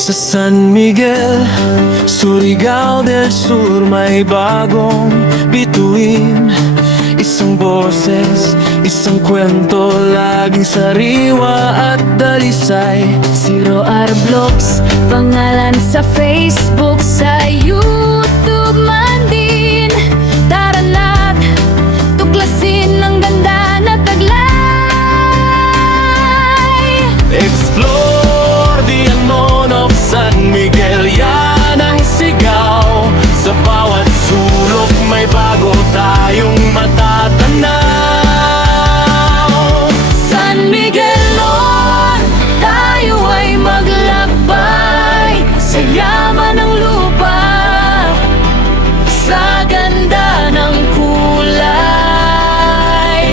Sa San Miguel, Surigao del Sur, may bagong bituin. Isang boses, isang kwento, laging sariwa at dalisay. Zero Arblogs, pangalan sa Facebook, sa YouTube man din. Tara na't tuklasin ang ganda na taglay. Explore the unknown of San Miguel, yan ang sigaw. Sa bawat sulok may bago tayong matatanaw. San Miguel noon, tayo ay maglakbay sa yaman ng lupa, sa ganda ng kulay.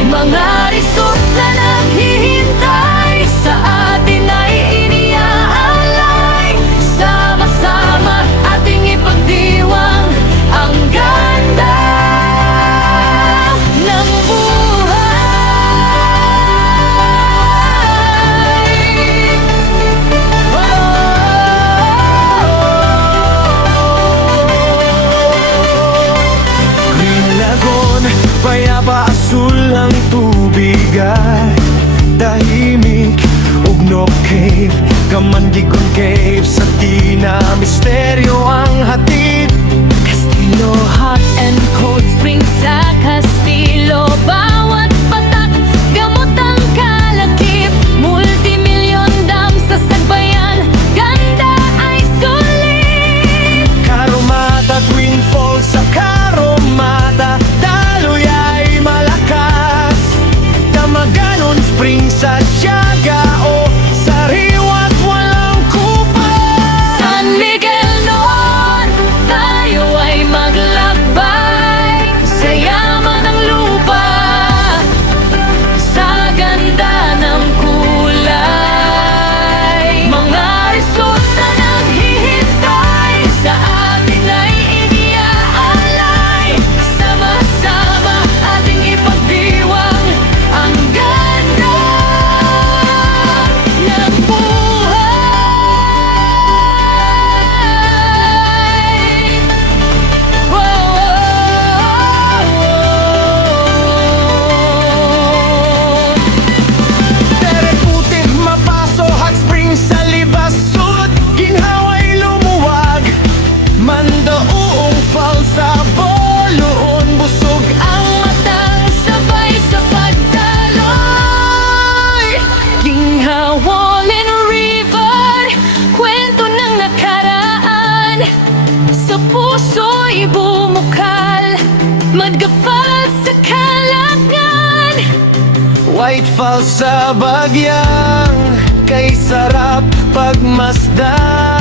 Mga resort na naghihintay sa atin ay iniaalay. Sama-sama ating ipagdiwang ang ganda ng buhay. Green Lagoon, payapa asul ang tubig at tahimik. Ugnog Cave, Kamandigon Cave, sa Tina misteryo ang hatid. Castillo, hot and cold spring sa Castillo. Bawat patak, gamot ang kalakip. Multimilyon dam sa Sagbayan, ganda ay sulit. Caromata, Twin Falls sa Caromata, daloy ay malakas. Damaganon Spring sa Siagao, sariwa't walang kupas. San Miguel noon, tayo ay maglakbay sa yaman ng lupa, sa ganda ng kulay. Mga resort na naghihintay sa atin ay iniaalay. Sama-sama ating ipagdiwang ang ganda ng buhay. Tere Puti, Mapaso, Hot Springs sa Libasud, ginhaway lumuwag. Mandauong Falls sa Boloon, busog ang Matang sabay sa pagdaloy. Ginghawolin River, kwento ng nakaraan. Sa puso'y bumukal, Madgafal sa Kalangan. White Falls sa Bagyang, kay sarap pagmasdan.